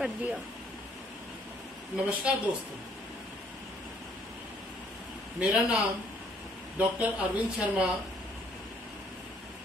कर दिया। नमस्कार दोस्तों, मेरा नाम डॉक्टर अरविंद शर्मा।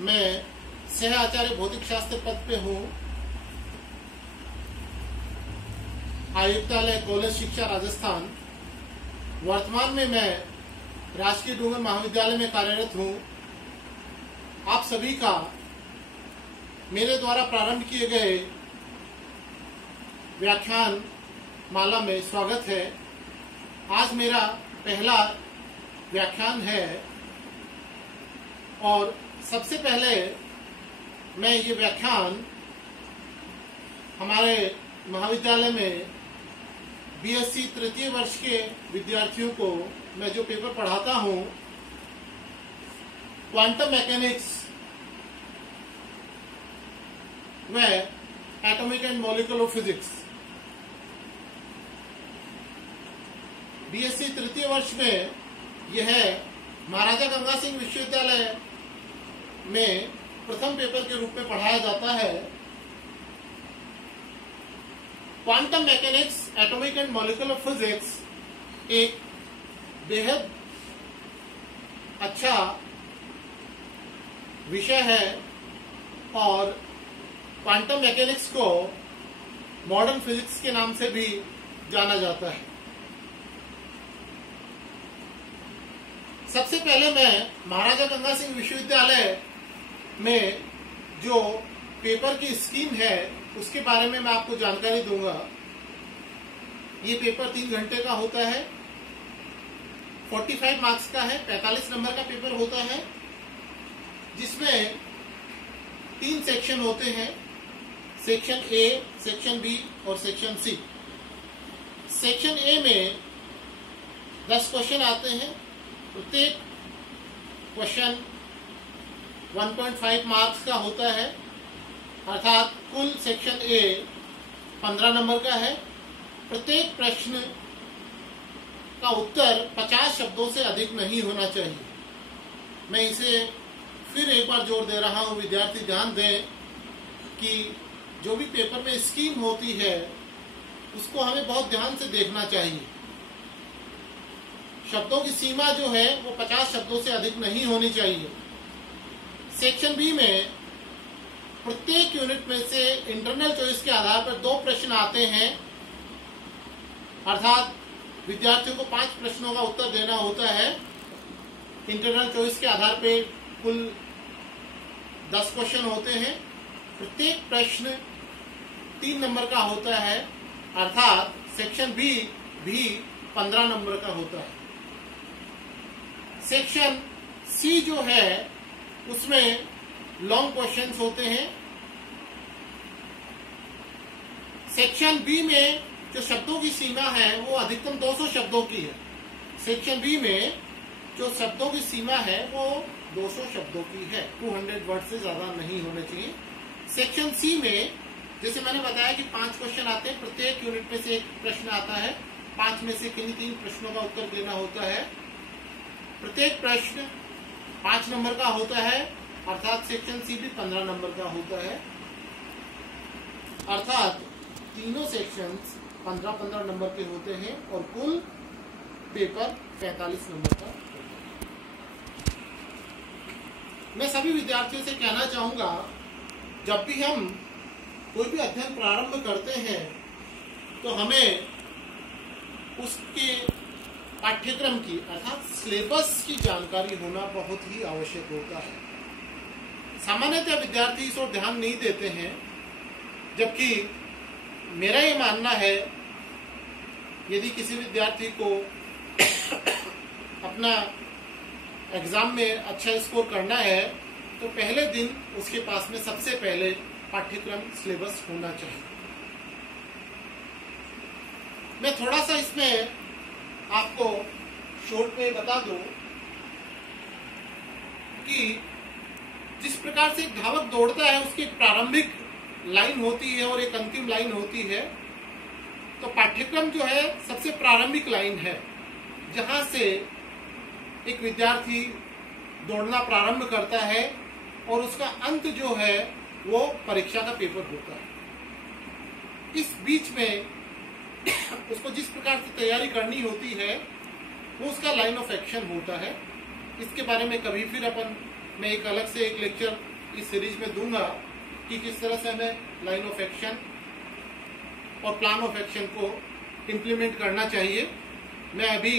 मैं सह आचार्य भौतिक शास्त्र पद पे हूँ, आयुक्तालय कॉलेज शिक्षा राजस्थान। वर्तमान में मैं राजकीय डूंगर महाविद्यालय में कार्यरत हूँ। आप सभी का मेरे द्वारा प्रारंभ किए गए व्याख्यान माला में स्वागत है। आज मेरा पहला व्याख्यान है और सबसे पहले मैं ये व्याख्यान हमारे महाविद्यालय में बीएससी तृतीय वर्ष के विद्यार्थियों को मैं जो पेपर पढ़ाता हूँ, क्वांटम मैकेनिक्स व atomic and molecular physics, BSc तृतीय वर्ष में यह महाराजा गंगा सिंह विश्वविद्यालय में प्रथम पेपर के रूप में पढ़ाया जाता है। Quantum mechanics, atomic and molecular physics एक बेहद अच्छा विषय है और क्वांटम मैकेनिक्स को मॉडर्न फिजिक्स के नाम से भी जाना जाता है। सबसे पहले मैं महाराजा गंगा सिंह विश्वविद्यालय में जो पेपर की स्कीम है उसके बारे में मैं आपको जानकारी दूंगा। ये पेपर 3 घंटे का होता है, 45 मार्क्स का है, 45 नंबर का पेपर होता है, जिसमें 3 सेक्शन होते हैं, सेक्शन ए, सेक्शन बी और सेक्शन सी। सेक्शन ए में 10 क्वेश्चन आते हैं। प्रत्येक क्वेश्चन 1.5 मार्क्स का होता है, अर्थात कुल सेक्शन ए 15 नंबर का है। प्रत्येक प्रश्न का उत्तर 50 शब्दों से अधिक नहीं होना चाहिए। मैं इसे फिर एक बार जोर दे रहा हूं, विद्यार्थी ध्यान दें कि जो भी पेपर में स्कीम होती है उसको हमें बहुत ध्यान से देखना चाहिए। शब्दों की सीमा जो है वो 50 शब्दों से अधिक नहीं होनी चाहिए। सेक्शन बी में प्रत्येक यूनिट में से इंटरनल चॉइस के आधार पर 2 प्रश्न आते हैं, अर्थात विद्यार्थियों को 5 प्रश्नों का उत्तर देना होता है। इंटरनल चॉइस के आधार पर कुल 10 क्वेश्चन होते हैं। प्रत्येक प्रश्न 3 नंबर का होता है, अर्थात सेक्शन बी भी 15 नंबर का होता है। सेक्शन सी जो है उसमें लॉन्ग क्वेश्चंस होते हैं। सेक्शन बी में जो शब्दों की सीमा है वो अधिकतम 200 शब्दों की है। सेक्शन बी में जो शब्दों की सीमा है वो 200 शब्दों की है, 200 वर्ड से ज्यादा नहीं होने चाहिए। सेक्शन सी में जैसे मैंने बताया कि 5 क्वेश्चन आते हैं, प्रत्येक यूनिट में से एक प्रश्न आता है। 5 में से किन्हीं 3 प्रश्नों का उत्तर देना होता है। प्रत्येक प्रश्न 5 नंबर का होता है, अर्थात सेक्शन सी भी 15 नंबर का होता है। अर्थात तीनों सेक्शंस 15-15 नंबर के होते हैं और कुल पेपर 45 नंबर का होता है। मैं सभी विद्यार्थियों से कहना चाहूंगा, जब भी हम कोई भी अध्ययन प्रारंभ करते हैं तो हमें उसके पाठ्यक्रम की अर्थात सिलेबस की जानकारी होना बहुत ही आवश्यक होता है। सामान्यतः विद्यार्थी इस ओर ध्यान नहीं देते हैं, जबकि मेरा ये मानना है यदि किसी विद्यार्थी को अपना एग्जाम में अच्छा स्कोर करना है तो पहले दिन उसके पास में सबसे पहले पाठ्यक्रम सिलेबस होना चाहिए। मैं थोड़ा सा इसमें आपको शॉर्ट में बता दूं कि जिस प्रकार से एक धावक दौड़ता है उसकी एक प्रारंभिक लाइन होती है और एक अंतिम लाइन होती है, तो पाठ्यक्रम जो है सबसे प्रारंभिक लाइन है, जहां से एक विद्यार्थी दौड़ना प्रारंभ करता है और उसका अंत जो है वो परीक्षा का पेपर होता है। इस बीच में उसको जिस प्रकार से तैयारी करनी होती है वो उसका लाइन ऑफ एक्शन होता है। इसके बारे में कभी फिर मैं एक अलग से एक लेक्चर इस सीरीज में दूंगा कि किस तरह से हमें लाइन ऑफ एक्शन और प्लान ऑफ एक्शन को इम्प्लीमेंट करना चाहिए। मैं अभी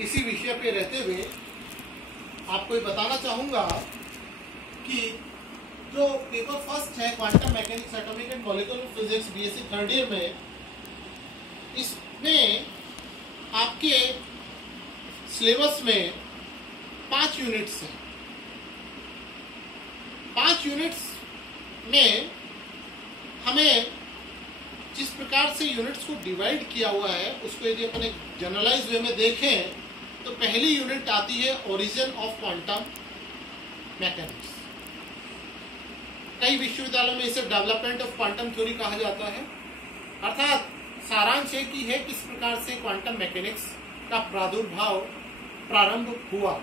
इसी विषय पे रहते हुए आपको ये बताना चाहूंगा कि जो पेपर फर्स्ट है quantum mechanics atomic and molecular physics BSc third year में, इसमें आपके सिलेबस में 5 यूनिट्स हैं। 5 यूनिट्स में हमें जिस प्रकार से यूनिट्स को डिवाइड किया हुआ है उसको यदि अपन एक जनरलाइज वे में देखें तो पहली यूनिट आती है ओरिजिन ऑफ क्वांटम मैकेनिक्स। कई विश्वविद्यालयों में इसे डेवलपमेंट ऑफ क्वांटम थ्योरी कहा जाता है, अर्थात सारांश एक ही है किस प्रकार से क्वांटम मैकेनिक्स का प्रारंभ हुआ,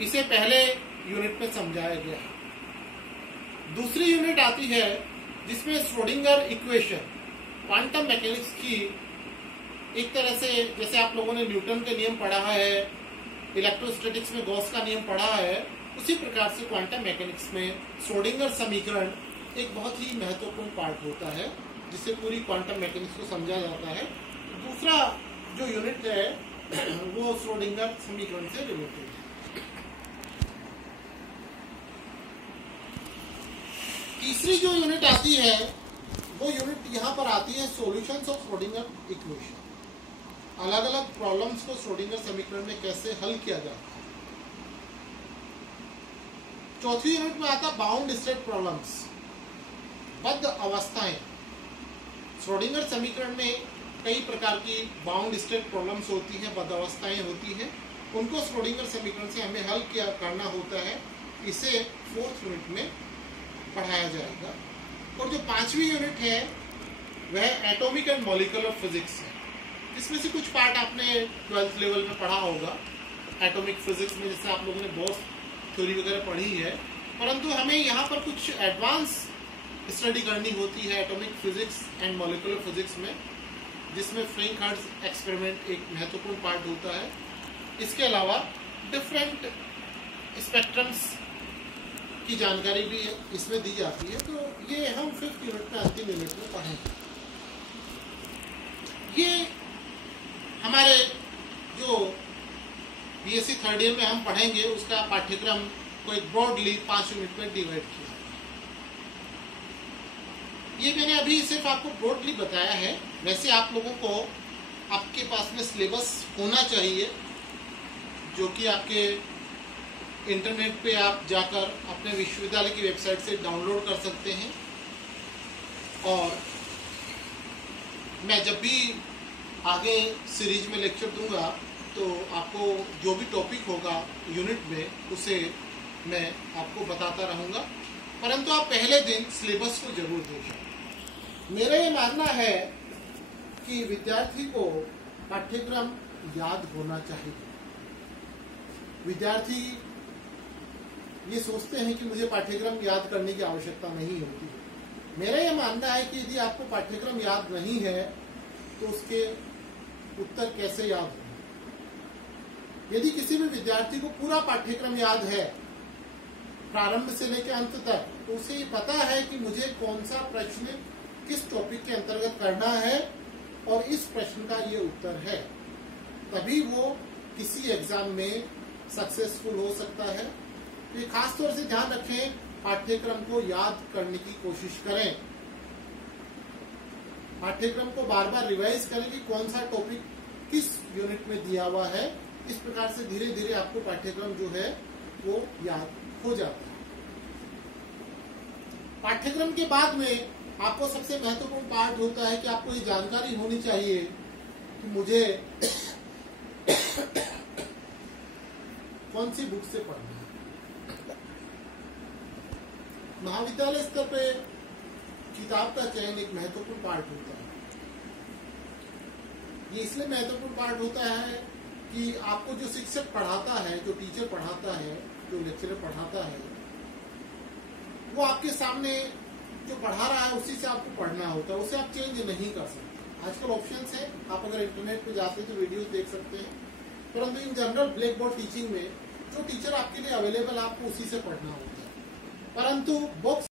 इसे पहले यूनिट में समझाया गया है। दूसरी यूनिट आती है जिसमें श्रोडिंगर इक्वेशन, क्वांटम मैकेनिक्स की एक तरह से जैसे आप लोगों ने न्यूटन के नियम पढ़ा है, इलेक्ट्रोस्टैटिक्स में गॉस का नियम पढ़ा है, उसी प्रकार से क्वांटम मैकेनिक्स में श्रोडिंगर समीकरण एक बहुत ही महत्वपूर्ण पार्ट होता है जिससे पूरी क्वांटम मैकेनिक्स को समझा जाता है। दूसरा जो यूनिट है वो श्रोडिंगर समीकरण से रिलेटेड है। तीसरी जो यूनिट आती है वो यूनिट यहाँ पर आती है सॉल्यूशंस ऑफ श्रोडिंगर इक्वेशन। अलग अलग प्रॉब्लम्स को श्रोडिंगर समीकरण में कैसे हल किया जाता है। चौथी यूनिट में आता बाउंड स्टेट प्रॉब्लम्स, बद्ध अवस्थाएं। श्रोडिंगर समीकरण में कई प्रकार की बाउंड स्टेट प्रॉब्लम्स होती हैं, बद्ध अवस्थाएं होती हैं, उनको श्रोडिंगर समीकरण से हमें हल करना होता है। इसे 4th यूनिट में पढ़ाया जाएगा। और जो 5वीं यूनिट है वह एटॉमिक एंड मॉलिक्यूलर फिजिक्स है, जिसमें से कुछ पार्ट आपने 12th लेवल में पढ़ा होगा एटॉमिक फिजिक्स में, जैसे आप लोगों ने बॉस थ्योरी वगैरह पढ़ी है, परंतु हमें यहाँ पर कुछ एडवांस स्टडी करनी होती है atomic physics and molecular physics में, जिसमें फ्रैंक-हर्ट्ज एक्सपेरिमेंट एक महत्वपूर्ण पार्ट होता है। इसके अलावा डिफरेंट स्पेक्ट्रम्स की जानकारी भी इसमें दी जाती है। तो ये हम 5th यूनिट में, अंतिम यूनिट में पढ़ेंगे। ये हमारे जो बीएससी थर्ड ईयर में हम पढ़ेंगे उसका पाठ्यक्रम को एक ब्रॉडली 5 यूनिट में डिवाइड किया। ये मैंने अभी सिर्फ आपको ब्रॉडली बताया है, वैसे आप लोगों को आपके पास में सिलेबस होना चाहिए जो कि आपके इंटरनेट पे आप जाकर अपने विश्वविद्यालय की वेबसाइट से डाउनलोड कर सकते हैं। और मैं जब भी आगे सीरीज में लेक्चर दूंगा तो आपको जो भी टॉपिक होगा यूनिट में उसे मैं आपको बताता रहूंगा, परंतु आप पहले दिन सिलेबस को जरूर देखें। मेरा ये मानना है कि विद्यार्थी को पाठ्यक्रम याद होना चाहिए। विद्यार्थी ये सोचते हैं कि मुझे पाठ्यक्रम याद करने की आवश्यकता नहीं होती है। मेरा ये मानना है कि यदि आपको पाठ्यक्रम याद नहीं है तो उसके उत्तर कैसे याद होंगे। यदि किसी भी विद्यार्थी को पूरा पाठ्यक्रम याद है प्रारंभ से लेकर अंत तक, तो उसे ये पता है कि मुझे कौन सा प्रश्न किस टॉपिक के अंतर्गत करना है और इस प्रश्न का ये उत्तर है, तभी वो किसी एग्जाम में सक्सेसफुल हो सकता है। तो ये खास तौर से ध्यान रखें, पाठ्यक्रम को याद करने की कोशिश करें, पाठ्यक्रम को बार बार रिवाइज करें कि कौन सा टॉपिक किस यूनिट में दिया हुआ है। इस प्रकार से धीरे धीरे आपको पाठ्यक्रम जो है वो याद हो जाता है। पाठ्यक्रम के बाद में आपको सबसे महत्वपूर्ण पार्ट होता है कि आपको ये जानकारी होनी चाहिए कि मुझे कौन सी बुक से पढ़ना है। महाविद्यालय स्तर पे किताब का चयन एक महत्वपूर्ण पार्ट होता है। ये इसलिए महत्वपूर्ण पार्ट होता है कि आपको जो शिक्षक पढ़ाता है, जो टीचर पढ़ाता है, जो लेक्चरर पढ़ाता है, वो आपके सामने जो पढ़ा रहा है उसी से आपको पढ़ना होता है, उसे आप चेंज नहीं कर सकते। आजकल ऑप्शंस है, आप अगर इंटरनेट पे जाते हैं तो वीडियोस देख सकते हैं, परंतु in general black board teaching में जो टीचर आपके लिए अवेलेबल है आपको उसी से पढ़ना होता है। परंतु बुक्स